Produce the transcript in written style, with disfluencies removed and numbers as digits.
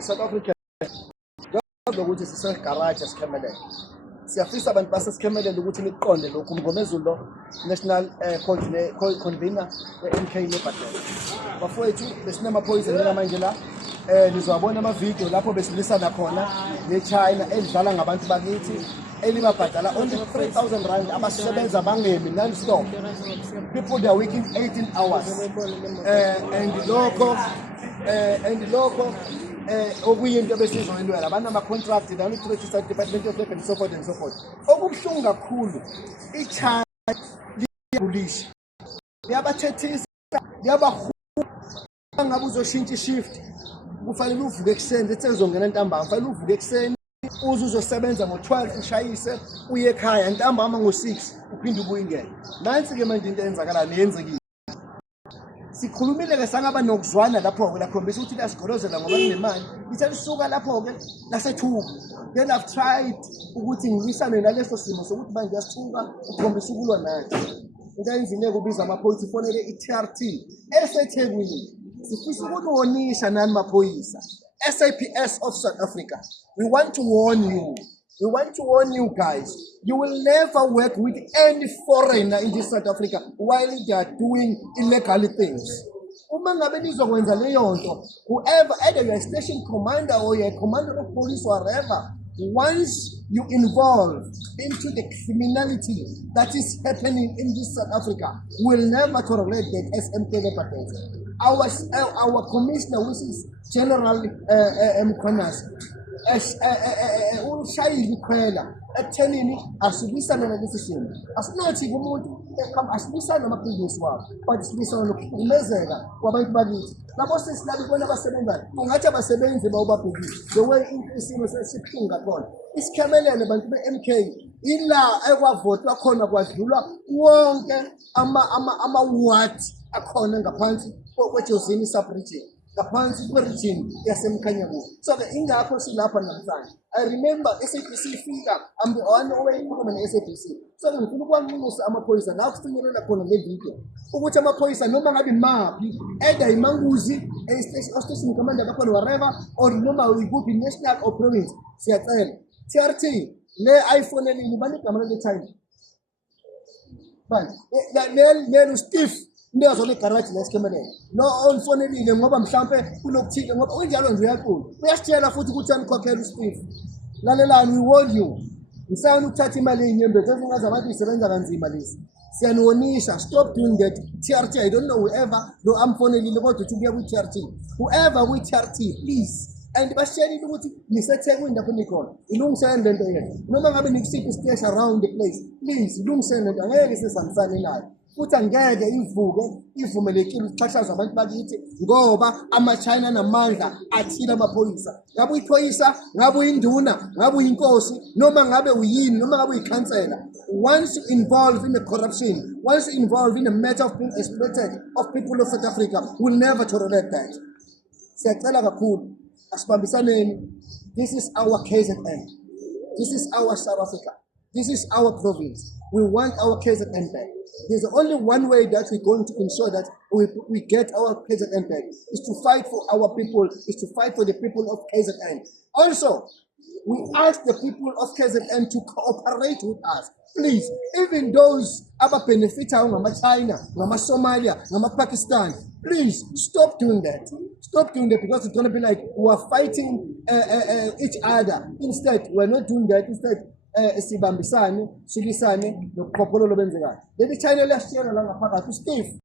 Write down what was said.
South Africa ukuthi sisegaraji esikhemelele. Siyafisa abantu basesikhemelele ukuthi niqonde lokhu ngomezulu lo national convener MK Liberty. Bafowethu besinamaphoyisa njengamanje la nizwabona amavideo lapho besilisana khona neChina elidlala ngabantu bakithi elibabhadala only 3,000 rand abasebenza bangemi non-stop. People they are working 18 hours and lokho okuyinto besizolwela banama-contract nanu-register Department of Labor and so forth and so forth. Okubuhlungu kakhulu iChina liyabulisha liyabathethisa liyabahuba ngabe uzoshintsha ishift kufanele uvuke ekuseni lithi uzongena ntambama kufanele uvuke ekuseni uzosebenza ngo-12 ushayise uye ekhaya ntambama ngo-6 uphinde ubuye ingene. Nansi-ke manje into eyenzakalayo neyenzekile. Sikhulumile-ke sangaba nokuzwana lapho-ke lakhombisa ukuthi lasigolozela ngoba linemali lithe lisuka lapho-ke lasethuka. Then I've tried ukuthi ngilisane naleso simo sokuthi manje ngiyasithuka ukukhombisa ukulwa nathi. Into ayenzile-ke ubiza amaphoyisa ifonele i-TRT eseThekwini. Sifisa ukunonisha nani maphoyisa. SAPS of South Africa, we want to warn you. We want to warn you guys. You will never work with any foreigner in this South Africa while they are doing illegal things. Uma ngabe nizokwenza leyo nto, whoever, either you're a station commander or you're a commander of police or whatever, once you involve into the criminality that is happening in this South Africa, will never tolerate that as MK Liberty. Our commissioner, which is General Mkhwanazi, ushayile ikhwela ekuthenini asibisane nalesi simo. Asinathi kumuntu asibisane namabhizinisi wabo, but sibisane nokuhlukumezeka kwabantu bakithi. Labo sesilabo bona abasebenzayo ungathi abasebenzi bawubabhekile the way isimo sesibuhlungu kakhona. Isikhemelele bantu be-MK ila ekwavotwa khona kwadlulwa wonke ama-ward akhona ngaphansi kweJozini sub-region, ngaphansi kwe-region yaseMkhanyakuwa. So-ke ingakho silapha namhlanje. I remember SABC ifika, I'm the one owayikhuluma ne-SABC. So-ke ngifuna ukwanxusa amaphoyisa la kufinyelela khona le video ukuthi amaphoyisa noma ngabe maphi either iManguzi station commander kakhona whatever or noma uyikuphi national or province, siyacela TRT le iPhone elini banigama le time manje Steve ndiyazo le garage lesikhemelele no onfonelile ngoba mhlambe kunokuthile ngoba unjalo nje uyaqula uyasitshela futhi ukuthi anikhokhela uSteve. Lalelani, we warn you. Ngisayona ukuthatha imali enyembezi ezingaza abantu isebenza kanzima lezi. Siyanonisha, stop doing that. TRT, I don't know whoever lo amfonelile kodwa uthi kuya ku-TRT, whoever ku-TRT, please. And bashelile ukuthi niseThekwini lapho nikhona ilungiseni lento yethu noma ngabe nikusiphi isiteshi around the place, please ilungiseni lento, angeke sisambisane nayo. Futhi angeke ivumelekile ukuxhashazwa abantu bakithi ngoba ama-China namandla athile amaphoyisa. Ngabe uyiphoyisa, ngabe uyinduna, ngabe uyinkosi, noma ngabe uyini, noma ngabe uyikhansela. Once you involve in the corruption, once you involve in the matter of being exploited of people of South Africa, we'll never tolerate that. Siyacela kakhulu asibambisaneni. This is our KZN. This is our South Africa. This is our province. We want our KZN back. There's only one way that we're going to ensure that we get our KZN back, is to fight for our people, is to fight for the people of KZN. Also, we ask the people of KZN to cooperate with us. Please, even those other benefits, China, Somalia, Pakistan, please stop doing that. Stop doing that because it's going to be like we're fighting each other. Instead, we're not doing that. Instead, sibambisane silisane nokuqhophololo benzekayo. Leli China liyashiyana la ngaphakathi uSteve